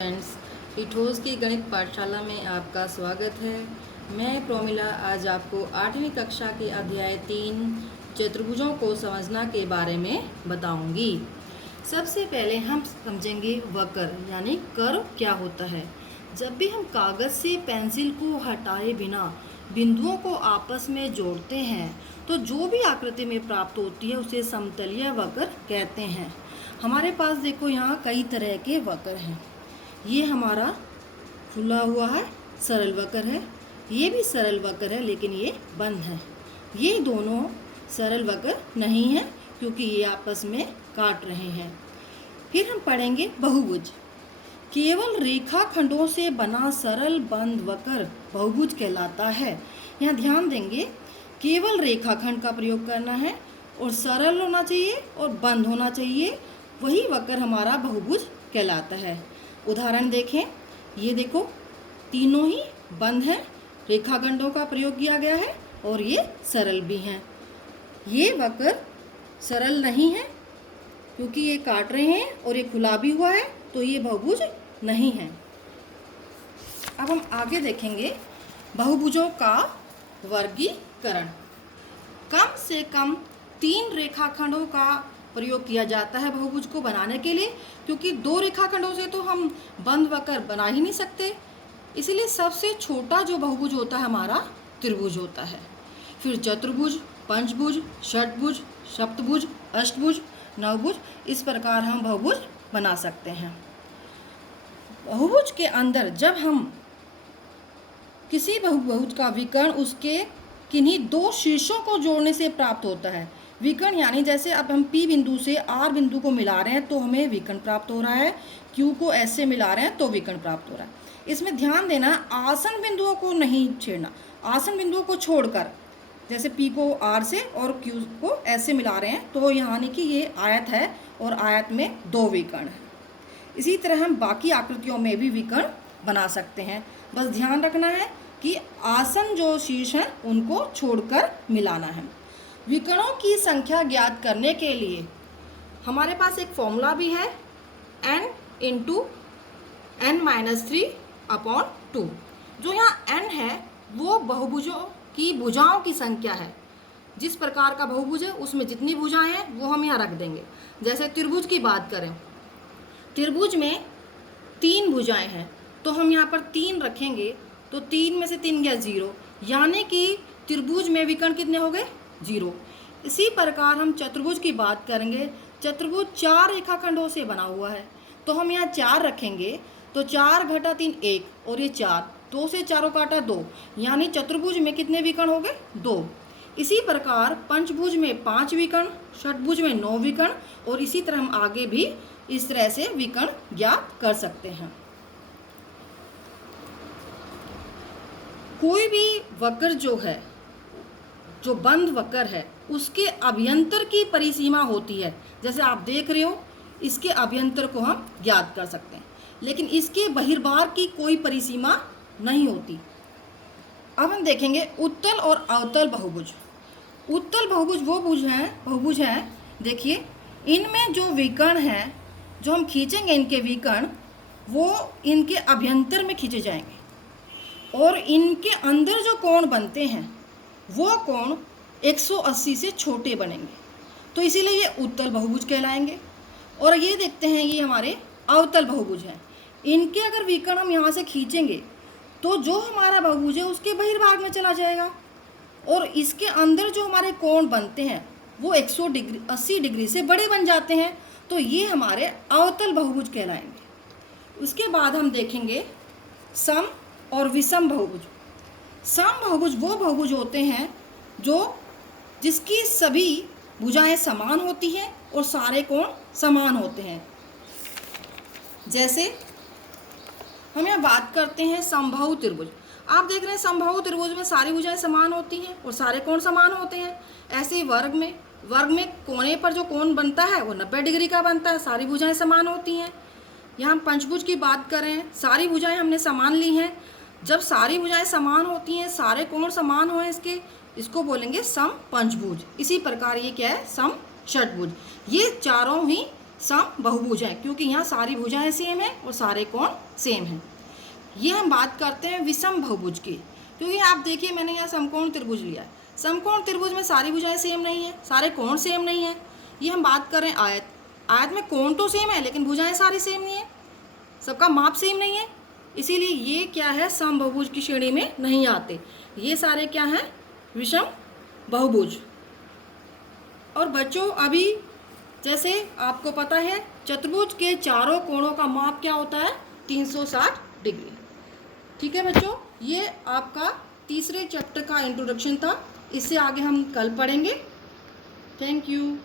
Friends, इठोस की गणित पाठशाला में आपका स्वागत है। मैं प्रोमिला आज आपको 8वीं कक्षा के अध्याय 3 चतुर्भुजों को समझना के बारे में बताऊंगी। सबसे पहले हम समझेंगे वक्र यानी कर्व क्या होता है। जब भी हम कागज़ से पेंसिल को हटाए बिना बिंदुओं को आपस में जोड़ते हैं तो जो भी आकृति में प्राप्त होती है उसे समतलीय वक्र कहते हैं। हमारे पास देखो यहाँ कई तरह के वक्र हैं। ये हमारा खुला हुआ है, सरल वक्र है। ये भी सरल वक्र है लेकिन ये बंद है। ये दोनों सरल वक्र नहीं है क्योंकि ये आपस में काट रहे हैं। फिर हम पढ़ेंगे बहुभुज। केवल रेखाखंडों से बना सरल बंद वक्र बहुभुज कहलाता है। यहाँ ध्यान देंगे, केवल रेखाखंड का प्रयोग करना है और सरल होना चाहिए और बंद होना चाहिए, वही वक्र हमारा बहुभुज कहलाता है। उदाहरण देखें, ये देखो तीनों ही बंद हैं, रेखाखंडों का प्रयोग किया गया है और ये सरल भी हैं। ये वक्र सरल नहीं है क्योंकि ये काट रहे हैं और ये खुला भी हुआ है, तो ये बहुभुज नहीं है। अब हम आगे देखेंगे बहुभुजों का वर्गीकरण। कम से कम 3 रेखाखंडों का प्रयोग किया जाता है बहुभुज को बनाने के लिए, क्योंकि 2 रेखाखंडों से तो हम बंद वक्र बना ही नहीं सकते। इसीलिए सबसे छोटा जो बहुभुज होता है हमारा त्रिभुज होता है। फिर चतुर्भुज, पंचभुज, षटभुज, सप्तभुज, अष्टभुज, नवभुज, इस प्रकार हम बहुभुज बना सकते हैं। बहुभुज के अंदर जब हम किसी बहुभुज का विकर्ण उसके किन्हीं 2 शीर्षों को जोड़ने से प्राप्त होता है। विकर्ण यानी जैसे अब हम P बिंदु से R बिंदु को मिला रहे हैं तो हमें विकर्ण प्राप्त हो रहा है, Q को S से मिला रहे हैं तो विकर्ण प्राप्त हो रहा है। इसमें ध्यान देना, आसन बिंदुओं को नहीं छेड़ना। आसन बिंदुओं को छोड़कर जैसे P को R से और Q को S से मिला रहे हैं तो यानी कि ये आयत है और आयत में 2 विकर्ण हैं। इसी तरह हम बाकी आकृतियों में भी विकर्ण बना सकते हैं। बस ध्यान रखना है कि आसन जो शीर्ष हैं उनको छोड़कर मिलाना है। विकर्णों की संख्या ज्ञात करने के लिए हमारे पास एक फॉर्मूला भी है, n इंटू n-3/2। जो यहाँ n है वो बहुभुजों की भुजाओं की संख्या है। जिस प्रकार का बहुभुज है उसमें जितनी भुजाएं हैं वो हम यहाँ रख देंगे। जैसे त्रिभुज की बात करें, त्रिभुज में 3 भुजाएं हैं तो हम यहाँ पर 3 रखेंगे, तो 3 में से 3 गया 0, यानी कि त्रिभुज में विकर्ण कितने हो गए? 0। इसी प्रकार हम चतुर्भुज की बात करेंगे। चतुर्भुज 4 रेखाखंडों से बना हुआ है तो हम यहाँ 4 रखेंगे, तो 4 घटा 3 1 और ये 4, 2 से 4 काटा 2, यानी चतुर्भुज में कितने विकर्ण हो गए? 2। इसी प्रकार पंचभुज में 5 विकर्ण, षटभुज में 9 विकर्ण और इसी तरह हम आगे भी इस तरह से विकर्ण ज्ञात कर सकते हैं। कोई भी वक्र जो है, जो बंद वक्र है, उसके अभ्यंतर की परिसीमा होती है। जैसे आप देख रहे हो, इसके अभ्यंतर को हम ज्ञात कर सकते हैं, लेकिन इसके बहिर्भाग की कोई परिसीमा नहीं होती। अब हम देखेंगे उत्तल और अवतल बहुभुज। उत्तल बहुभुज वो बहुभुज हैं, देखिए इनमें जो विकर्ण हैं, जो हम खींचेंगे इनके विकर्ण, वो इनके अभ्यंतर में खींचे जाएंगे और इनके अंदर जो कोण बनते हैं वो कोण 180 से छोटे बनेंगे, तो इसीलिए ये उत्तल बहुभुज कहलाएंगे। और ये देखते हैं, ये हमारे अवतल बहुभुज हैं। इनके अगर विकर्ण हम यहाँ से खींचेंगे तो जो हमारा बहुभुज है उसके बहिर्भाग में चला जाएगा और इसके अंदर जो हमारे कोण बनते हैं वो 180 डिग्री से बड़े बन जाते हैं, तो ये हमारे अवतल बहुभुज कहलाएंगे। उसके बाद हम देखेंगे सम और विषम बहुभुज। सम बहुभुज वो बहुभुज होते हैं जिसकी सभी भुजाएं समान होती हैं और सारे कोण समान होते हैं। जैसे हम यहाँ बात करते हैं समबाहु त्रिभुज। आप देख रहे हैं समबाहु त्रिभुज में सारी भुजाएं समान होती हैं और सारे कोण समान होते हैं। ऐसे ही वर्ग में कोने पर जो कोण बनता है वो 90 डिग्री का बनता है, सारी भुजाएं समान होती हैं। यहाँ हम पंचभुज की बात करें, सारी भुजाएं हमने समान ली हैं। जब सारी भुजाएं समान होती हैं, सारे कोण समान हों इसको बोलेंगे सम पंचभुज। इसी प्रकार ये क्या है? सम षटभुज। ये चारों ही सम बहुभुज हैं, क्योंकि यहाँ सारी भुजाएं सेम हैं और सारे कोण सेम हैं। ये हम बात करते हैं विषम बहुभुज की, क्योंकि आप देखिए मैंने यहाँ समकोण त्रिभुज लिया है। समकोण त्रिभुज में सारी भुजाएं सेम नहीं है, सारे कोण सेम नहीं है। ये हम बात कर रहे हैं आयत। आयत में कोण तो सेम है लेकिन भुजाएं सारी सेम नहीं है, सबका माप सेम नहीं है, इसीलिए ये क्या है, समबहुभुज की श्रेणी में नहीं आते। ये सारे क्या हैं, विषम बहुभुज। और बच्चों अभी जैसे आपको पता है चतुर्भुज के चारों कोणों का माप क्या होता है, 360 डिग्री। ठीक है बच्चों, ये आपका तीसरे चैप्टर का इंट्रोडक्शन था। इससे आगे हम कल पढ़ेंगे। Thank you.